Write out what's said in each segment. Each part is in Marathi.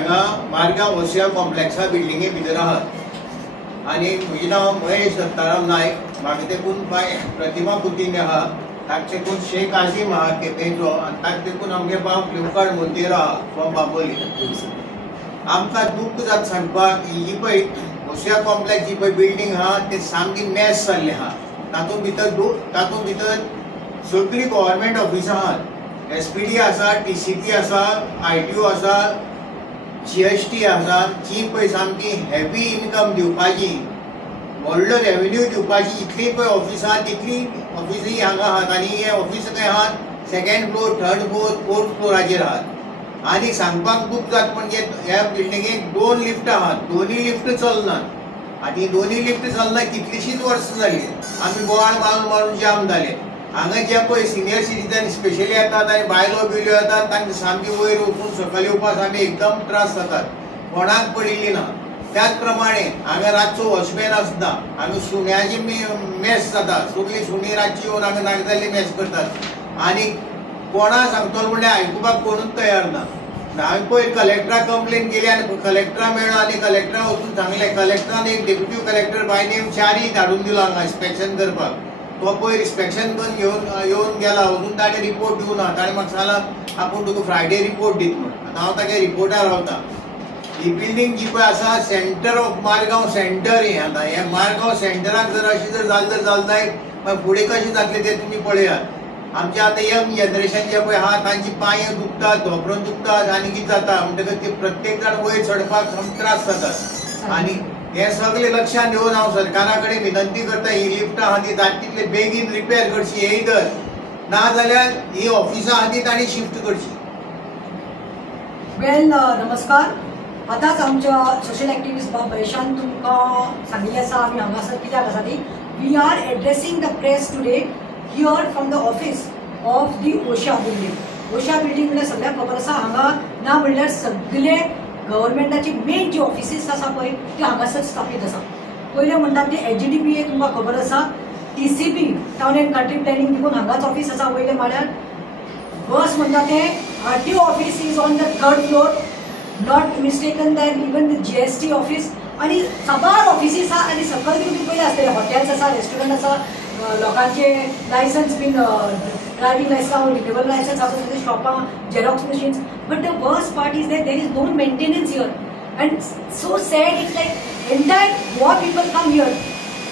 हांगा मारगांव ओसिया कॉम्प्लेक्सा बिल्डिंगे भितर आहात आणि म्हजें नांव महेश दत्ताराम नायक. म्हाका देखून बाय प्रतिमा कुतीन आहा, ताका देखून शेख आझीम आहा केपेंचो आनी ताका देखून आमगे बाब फ्लिपकार्ट मोंतेरो आहा फ्रॉम बांबोली. आमकां दुख्ख जाता सांगपाक ही पळय ओसिया कॉम्प्लेक्स जी पळय बिल्डिंग आहा ते सामकी मॅस जाल्लें आहा. तातूंत भितर सगळीं गव्हर्मेंट ऑफिसां आहात. SPD आसा, TCP आसा, ITO आसा, GST आसा, जी पळय सामकी हेवी इनकम दिवपाची, व्हडलो रेव्हेन्यू दिवपाची इतली पळय ऑफिसां तितली ऑफिसी हांगा आहात. आनी हे ऑफिस खंय आहात second floor, third floor, fourth फ्लोराचेर आहात. आनी सांगपाक दूख जाता म्हणजे ह्या बिल्डिंगेक 2 लिफ्ट आहात, दोनूय लिफ्ट चलनात. आनी दोनूय लिफ्ट चलना कितलीशींच वर्सां जाली. आमी बोवाळ मारून जाम जाले. हांगा जे पळय सिनियर सिटीजन स्पेशली येतात आनी बायलो बियलो येतात तांकां सामकी वयर वचून सकयल येवपाक सामकी एकदम त्रास जातात. कोणाक पडिल्ली ना. त्याच प्रमाणे हांगा रातचो वॉचमॅन आसना. हांगा सुण्याची मॅस जाता. सगळीं सुणी रातची येवन हांगा नागजाल्ली मॅस करतात आनी कोणा सांगतलो म्हणल्यार आयकुपाक कोणूच तयार ना. हांवें पयर कलेक्टराक कंप्लेन केली आनी कलेक्टरा मेळ्ळो आनी कलेक्टरा वचून सांगलें. कलेक्टरान एक डेप्युटी कलेक्टर बाय नेम चारी धाडून दिलो हांगा इन्स्पेक्शन करपाक. तो पयर इन्स्पेक्शन करून येवन गेला. अजून ताणें रिपोर्ट दिवना. ताणें म्हाका सांगलां आपूण तुका फ्रायडे रिपोर्ट दित म्हण. आतां हांव ताका रिपोर्टार रावता. ही बिल्डिंग जी पळय आसा सेंटर ऑफ मारगांव सेंटर. ही आतां हे मारगांव सेंटराक जर अशें जर जालें जायत फुडें कशें जातलें तें तुमी पळयात. आमचे आतां यंग जनरेशन जे पळय आहा तांची पांय दुखतात, धोपरां दुखतात आनी कितें जाता म्हणटकच ते प्रत्येक जाण वयर चडपाक सामको त्रास जातात. आनी हे सगळे लक्षात घेवन हांव सरकारा कडेन विनंती करता ही लिफ्ट आहा ती जाता तितले बेगीन रिपेर करची. येयदर ना जाल्यार ही ऑफिसां आहा ती तांणी शिफ्ट करची. वेल नमस्कार. आतांच आमच्या सोशल एक्टिविस्ट बाब बैशान तुमकां सांगिल्लें आसा आमी हांगासर कित्याक आसा ती we are addressing the press today here from the office of the Osia building. Osia building म्हणल्यार सगळ्यांक खबर आसा हांगा ना म्हणल्यार सगळे गव्हर्मेंटाची मेन जी ऑफिसीस आसा पळय ती हांगासर स्थापीत आसा. पयलें म्हणटात ते HDPA तुमकां खबर आसा. TCP town end country planning देखून हांगाच ऑफिस आसा वयले माळ्यार. बस म्हणटा ते RTO office is on the 3rd floor. Not mistaken than even the GST office आनी साबार ऑफिसीस आहा. आनी सकयल तुमी पयलें आसतलें हॉटेल्स आसा, रेस्टॉरंट आसा, लोकांचे लायसन्स बीन ड्रायव्हिंग लायसन्स, रिन्युअल लायसन्स आसा, तुमचे शॉपां, xerox machines. But the worst part is that there is no maintenance here and so sad. It's like entire Goa people come here.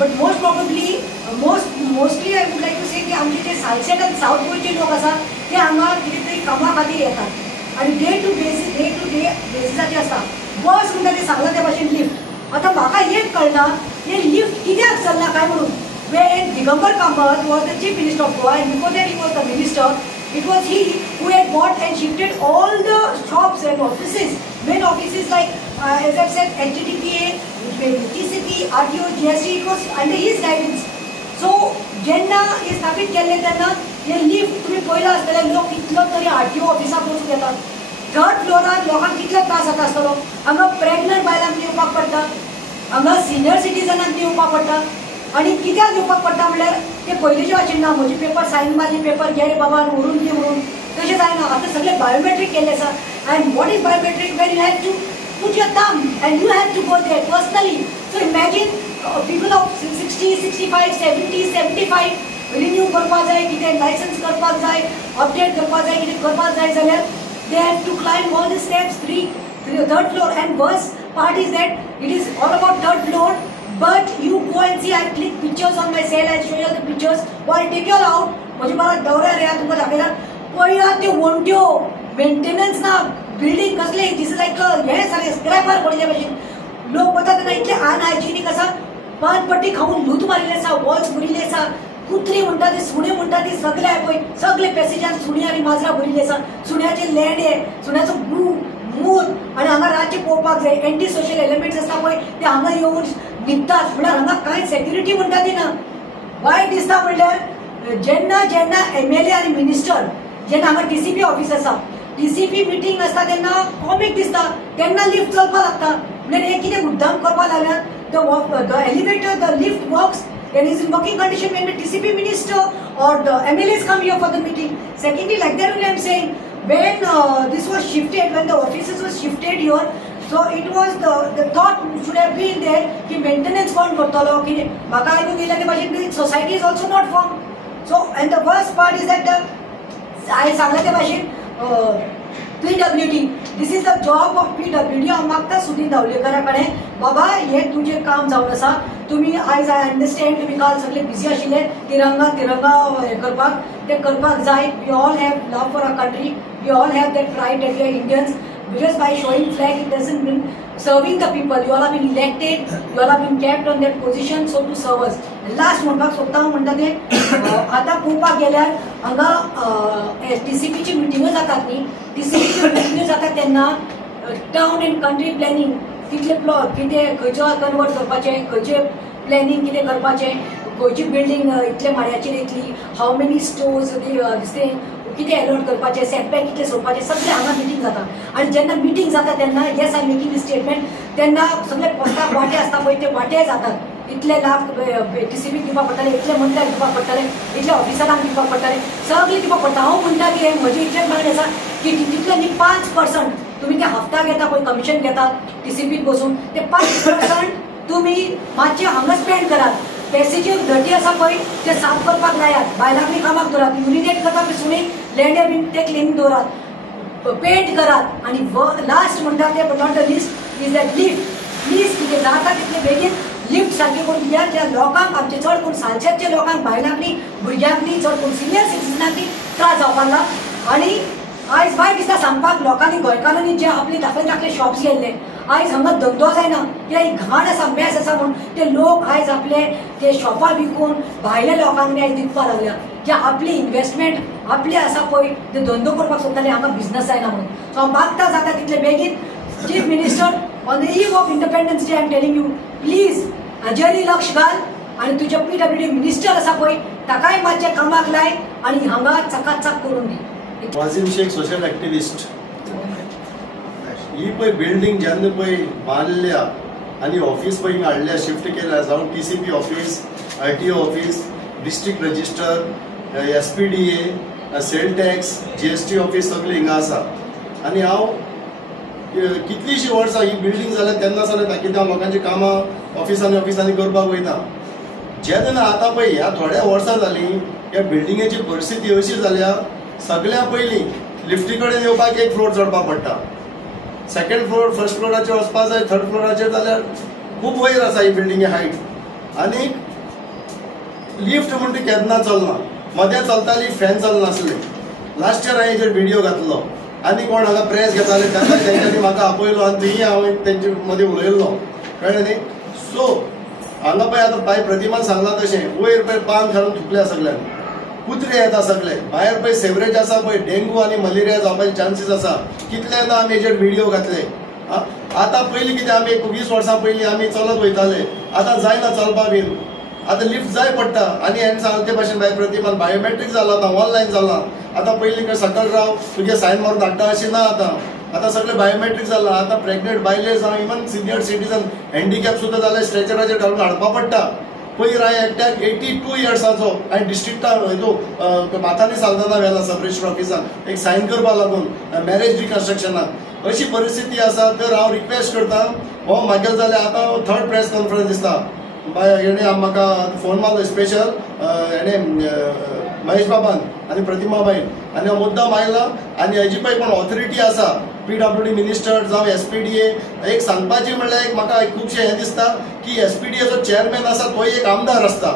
But most probably mostly I would like to say की आमचे जे सायसेट आनी सावथ गोंयचे लोक आसा ते हांगा कितें तरी कामा खातीर येतात आनी डे टू डे बेसिसाचेर आसता. बस म्हणटा ते सांगला त्या भाशेन लिफ्ट. आतां म्हाका एक कळना हे लिफ्ट कित्याक चलना काय म्हणून. When Digambar Kamath was the Chief Minister of Goa and before that he was the Minister, it was he who had bought and shifted all the shops and offices, main offices like as I said HDPA, TCP, RTO, GST, it was under his guidance. So जेन्ना हे स्थापीत केल्ले तेन्ना हे लिफ्ट तुमी पयला आसतलें लोक कितलो तरी RTO ऑफिसाक वचून येतात. 3rd फ्लोरार लोकांक कितलो त्रास जाता आसतलो. हांगा प्रेग्नंट बायलांक येवपाक पडटा, हांगा सिनियर सिटीजनांक येवपाक पडटा. आनी कित्याक येवपाक पडटा म्हणल्यार ते पयलींचे भाशेन ना म्हजे पेपर सायन मारली पेपर घे रे बाबा व्हरून दी म्हणून तशें जायना. आतां सगळें बायोमेट्रीक केल्लें आसा. And what is biometric when you have to put your thumb and you have to go there personally. So imagine people of 60, 65, 70, 75 renew करपाक जाय, कितें लायसन्स करपाक जाय, अपडेट करपाक जाय, कितें करपाक जाय जाल्यार they have to climb all the steps 3rd floor. And worst part is that it is all about 3rd floor. But you go and see, I click pictures on my cell, I show you the pictures. Or I take you all out. मुझे बारा दौरा रे तुमका दाखयला. पळया ते वंट्यो मेंटेनन्स ना. बिल्डिंग कसले दिस लायक हे सारे स्क्रॅपर पडले भशेन. लोक वतात तेन्ना इतले अनहायजिनीक आसा. पानपट्टी खाऊन लूत मारिल्ले आसा, वॉल्स भरिल्ले आसा. कुत्री म्हणटा ती, सुणे म्हणटा ती, सगळे पळय सगळे पॅसेजान सुणी आनी माजरां भरिल्ली आसा. सुण्याचे लेंडे, सुण्याचो मूत आनी हांगा रातचे पळोवपाक जाय. एंटी सोशल एलिमेंट्स आसता पळय ते हांगा येवन न्हिदतात. म्हणल्यार हांगा कांय सेक्युरिटी म्हणटा ती ना. वायट दिसता म्हणल्यार जेन्ना MLA आनी मिनिस्टर जेन्ना हांगा TCP ऑफिस आसा, TCP मिटींग आसता तेन्ना कॉमीक दिसता. तेन्ना लिफ्ट चलपाक लागता. म्हणल्यार हे कितें मुद्दाम करपाक लागल्यात. The elevator, the lift works and is in working condition when the TCP minister or the MLAs come here for the meeting. Secondly, like that only I am saying, when this was shifted, when the offices was shifted here, so it was the thought should have been there ki maintenance कोण करतलो की म्हाका आयकूंक येयला ते भाशेन society is also not formed. So and the worst part is that हांवें सांगला ते भाशेन PWD, this is the job of PWD. हांव मागता सुनील धावलेकरा कडेन बाबा हे तुजें काम जावन आसा, तुमी आयज आय अंडरस्टँड तुमी काल सगळे बिजी आशिल्ले तिरंगा हे करपाक, ते करपाक जाय. We all have love for our country, we all have that right that we are Indians. Just by showing flag, it doesn't mean serving the people. You all have been elected, you all have been kept on that position, so to serve us. Last म्हणपाक सोदता हांव म्हणटा तें आतां पळोवपाक गेल्यार हांगा TCP ची मिटिंग्यो जातात न्ही, TCP ची मिटिंग्यो जातात तेन्ना टावन एंड कंट्री प्लॅनिंग कितले प्लॉट कितें खंयचो कन्वर्ट करपाचें, खंयचें प्लॅनिंग कितें करपाचें, खंयची बिल्डींग इतले माड्याचेर येतली, हाव मेनी स्टोर्स दिसते कितें अलॉट करपाचें, सेटबॅक कितें सोडपाचें, सगळें हांगा मिटींग जाता. आनी जेन्ना मिटींग जाता तेन्ना yes I making the statement, तेन्ना सगळे पोस्टाक वाटे आसता पळय ते वाटे जातात. इतले लाख TCP दिवपाक पडटले, इतले मंत्र्याक दिवपाक पडटले, इतले ऑफिसरांक दिवपाक पडटले, सगळें दिवपाक पडटा. हांव म्हणटा की म्हजी इतलेच मागणी आसा की तितले न्ही 5% तुमी ते हप्ता घेता पळय, कमिशन घेतात TCPत बसून, ते 5% तुमी मातशे हांगा स्पेंड करात. पॅसेजीर धटी आसा पळय ते साफ करपाक लायात, बायलांनी कामाक दवरात, युरिनेट करपाक सुणी लँडे बीन ते क्लीन दवरात, पेंट करात. आनी लास्ट म्हणटा ते not the list is that lift. Please कितें जाता तितले बेगीन लिफ्ट सारकें करून दियात. त्या लोकांक आमचे चड करून सालसेतच्या लोकांक, बायलांनी, भुरग्यांनी, चड करून सिनियर सिटीजनांनी त्रास जावपाक लागला. आनी आयज वायट दिसता सांगपाक, लोकांनी गोंयकारांनी जे आपले धाकले शॉप्स गेल्ले, आयज हांगा धंदो जायना कित्याक घाण आसा, मॅस आसा म्हणून ते लोक आयज आपले ते शॉपां विकून भायल्या लोकांनी आयज दिवपाक लागल्या की आपली इन्व्हेस्टमेंट आपले आसा पळय ते धंदो करपाक सोदताले, हांगा बिझनस जायना म्हणून. सो हांव मागता जाता तितले बेगीन chief minister on the eve of independence day I am telling you, please हाजेरय लक्ष घाल आनी तुजे PWD मिनिस्टर आसा पळय ताकाय मातशें कामाक लाय आनी हांगा चकाचक करून दी. वाजीम शेख सोशल एक्टिविस्ट. ही पळय बिल्डींग जेन्ना पळय बांदल्या आनी ऑफिस पळय हाडल्या, शिफ्ट केल्या, जावं TCP office, ITO office, district register, SPDA, sale tax, GST office सगळें हिंगा आसा. आनी हांव कितलींशीं वर्सां ही बिल्डींग जाल्या तेन्ना सावन कितें हांव लोकांची कामां ऑफिसांनी करपाक वयता. जेन्ना आतां पळय ह्या थोड्या वर्सां जालीं ह्या बिल्डिंगेची परिस्थिती अशी जाल्या, सगळ्या पयलीं लिफ्टी कडेन येवपाक एक फ्लोर चडपाक पडटा, सेकंड फ्लोर फर्स्ट फ्लोराचेर वचपाक जाय, थर्ड फ्लोराचेर जाल्यार खूब वयर आसा ही बिल्डिंगे हायट. आनी लिफ्ट म्हणटा ती केन्ना चलना, मदें चलताली फॅन चलनासले. लास्ट इयर हांवें हेचेर व्हिडियो घातलो आनी कोण हांगा प्रेस घेताले तेंच्यांनी म्हाका आपयलो आनी थंय हांवें तेंचे मदीं उलयल्लो, कळ्ळें न्ही. सो हांगा पळय आतां बाय प्रतिमान सांगलां तशें वयर पळय पान घालून थुकल्या सगळ्यांक, कुत्रे येता सगळे भायर पळय, सेवरेज आसा पळय, डेंगू आनी मलेरिया जावपाचे चान्सीस आसा. कितल्यांदा आमी हेचेर व्हिडियो घातले. आतां पयलीं कितें आमी 20 वर्सां पयलीं आमी चलत वयताले, आतां जायना चलपा बीन, आतां लिफ्ट जाय पडटा. आनी हांवें सांगले ते भाशेन बाय प्रतिमान बायोमेट्रीक जालां, आतां ऑनलायन जालां. आतां पयलीं सकयल राव तुगे सायन मारून धाडटा अशें ना, आतां सगळें बायोमेट्रीक जालां. आतां प्रेग्नेंट बायले जावं इवन सिनियर सिटीजन हँडिकॅप सुद्दां जाल्यार स्ट्रेचराचेर घालून हाडपा पडटा. पयर हांवें एकट्याक 82 इयर्साचो हांवें डिस्ट्रिक्टाक हितू माथानी सालदाना व्हेला सब रजिस्टर ऑफिसान एक सायन करपा लागून मॅरेज रिकन्स्ट्रक्शनाक. अशी परिस्थिती आसा. तर हांव रिक्वेस्ट करता, हो म्हागेलो जाल्यार आतां थर्ड प्रेस कॉन्फरन्स दिसता. हेणे म्हाका फोन मारलो स्पेशल, हेणे महेश बाबान आनी प्रतिमाबाईन, आनी हांव मुद्दाम आयला. आनी हेजी पळय कोण ऑथॉरिटी आसा, PWD मिनिस्टर जावं SPDA, एक सांगपाचें म्हणल्यार एक म्हाका खुबशें हें दिसता की SPDAचो चेअरमॅन आसा तो एक आमदार आसता.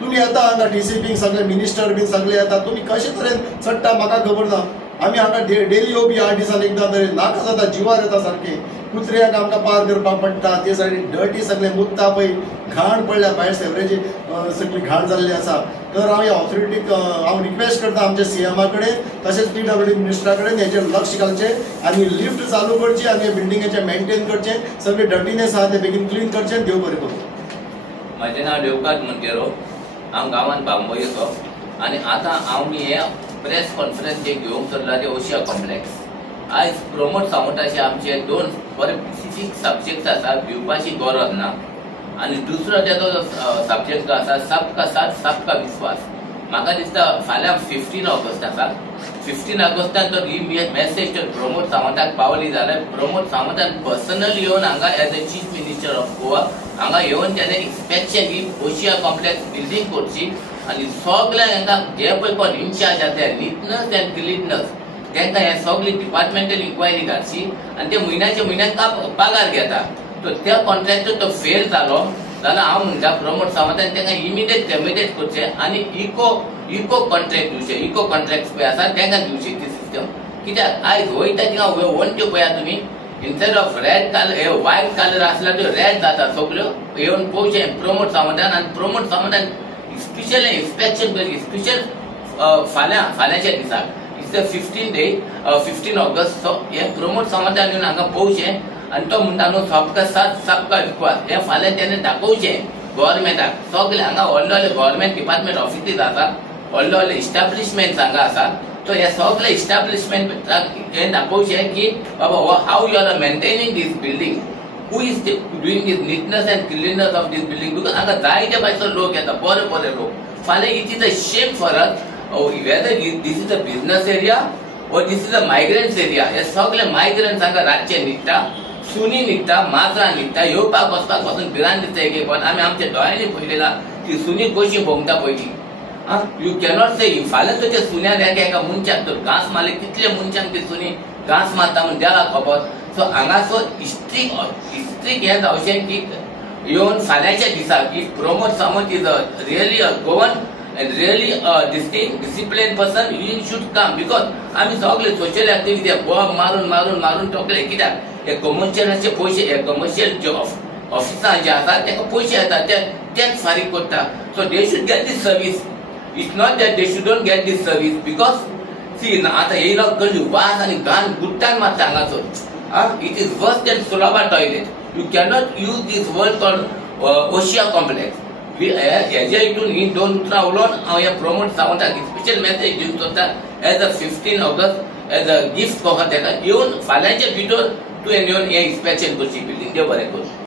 तुमी येता हांगा TCPक सगळे मिनिस्टर बीन सगळे येता, तुमी कशे तरेन चडटा म्हाका खबर ना. आमी हांगा डेली येवपी 8 दिसान एकदां तरी नाका जाता, जिवार येता सारकें. कुत्र्याक आमकां पार करपाक पडटा, ते सायडीन डर्टी सगळें मुत्ता पळय, घाण पडल्या भायर, सेवरेजी सगळी घाण जाल्ली आसा. तर हांव ह्या ऑथॉरिटीक हांव रिक्वेस्ट करता आमच्या CMA कडेन तशेंच PWD मिनिस्टरा कडेन हेचेर लक्ष घालचें आनी लिफ्ट चालू करची आनी बिल्डिंगेचें मेंटेन करचें, सगळें डर्टीनेस आहा तें बेगीन क्लीन करचें. देव बरें करूं. म्हजें नांव देवकांत मंकेरो, हांव गांवांत बांबोयेचो. आनी आतां हांव हे प्रेस कॉन्फरन्स जे घेवंक सरला ते ओशिया कॉम्प्लेक्स. आयज प्रमोद सावंताचे आमचे 2 बरे स्पेसिफीक सब्जेक्ट्स आसा, भिवपाची गरज ना. आनी दुसरो तेजो सब्जेक्ट जो आसा सबका साथ सबका विश्वास. म्हाका दिसता फाल्यां 15 ऑगस्ट आसा. 15 ऑगस्टाक जर ही मेसेज जर प्रमोद सावंताक पावली जाल्यार प्रमोद सावंतान पर्सनली येवन हांगा as a chief minister of Goa हांगा येवन त्याने इन्स्पेक्शन ही ओशिया कॉम्प्लेक्स बिल्डिंग करची आनी सगळ्यांक हांगा जे पळय कोण इन्चार्ज आसा नीटनेस अँड क्लिननेस तांकां हे सगळी डिपार्टमेंटल इन्क्वायरी घालची आनी ते म्हयन्याक पगार घेता. तो त्या कॉन्ट्रॅक्टर तो फेल जालो जाल्यार हांव म्हणटा प्रमोद सावंतान तांकां इमिडिएट टर्मिनेट करचे आनी इको कॉन्ट्रॅक्ट दिवचे. इको कॉन्ट्रॅक्ट पळय आसा तांकां दिवची ती सिस्टम. कित्याक आयज वयता थिंगा वण्ट्यो पळया तुमी instead of red colour white colour आसला त्यो रेड जाता सगळ्यो येवन पळोवचे प्रमोद सावंतान आनी प्रमोद सावंतान स्पेशल इन्स्पेक्शन करची. स्पेशल फाल्यांच्या दिसाक इट्स द 15 ऑगस्ट. सो हे प्रमोद सावंतान येवन हांगा पळोवचें आनी तो म्हणटा न्हू सबका साथ सबका विश्वास हे फाल्यां तेणें दाखोवचें गव्हर्मेंटाक. सगळे हांगा व्हडले व्हडले गव्हर्मेंट डिपार्टमेंट ऑफिसीस आसा व्हडले व्हडले इस्टाब्लिशमेंट हांगा आसा. तो हे सगळे इस्टाब्लिशमेंटाक हे दाखोवचें की बाबा how you are maintaining this building, who is doing this neatness and cleanness of this building. Because हांगा जायते भाशेचो लोक येता बरे बरे लोक. फाल्यां it is a shame for us whether this is a business area or this is a migrants area. हे सगळे मायग्रंट्स हांगा रातचे न्हिदता, सुनी न्हिदता, माजरां न्हिदता, येवपाक वचपाक पासून भिरांत दिसता. एक पण आमी आमच्या दोळ्यांनी पळयलेला ती सुनी कशी भोंवता पयली. यू कॅनॉट से फाल्यां तुज्या सुन्यान एका मनशाक तर घास मारले कितले मनशांक ती सुनी घास मारता म्हणून देवाक खबर. सो हांगासर हिस्ट्रीक हे जावचें की येवन फाल्यांच्या दिसाक if Pramod Sawant is really a govern and really disciplined person, he should come because आम्ही सगळे सोशल ऍक्टिव्हिटी बॉब मारून टोकले. कित्याक हे कमर्शियलाचे पयशे हे कमर्शियल जे ऑफिसां जे आसा तांकां पयशे येता तेच फारीक करता. So they should get this service. It's not that they shouldn't get this service because see आतां येयलो कळ्ळी वास आनी घाण गुट्टान मारता हांगासर. It is worse than Sulabh toilet. You cannot use this word called Osia complex. हेजे हितून ही 2 उतरां उलोवन हांव हे प्रमोद सावंताक स्पेशल मेसेज दिवंक सोदता as a 15 August as a gift कहो ताका येवन फाल्यांच्या भितर तुवें येवन हें इन्स्पेक्शन करची बिल्डिंग. देव बरें करूं.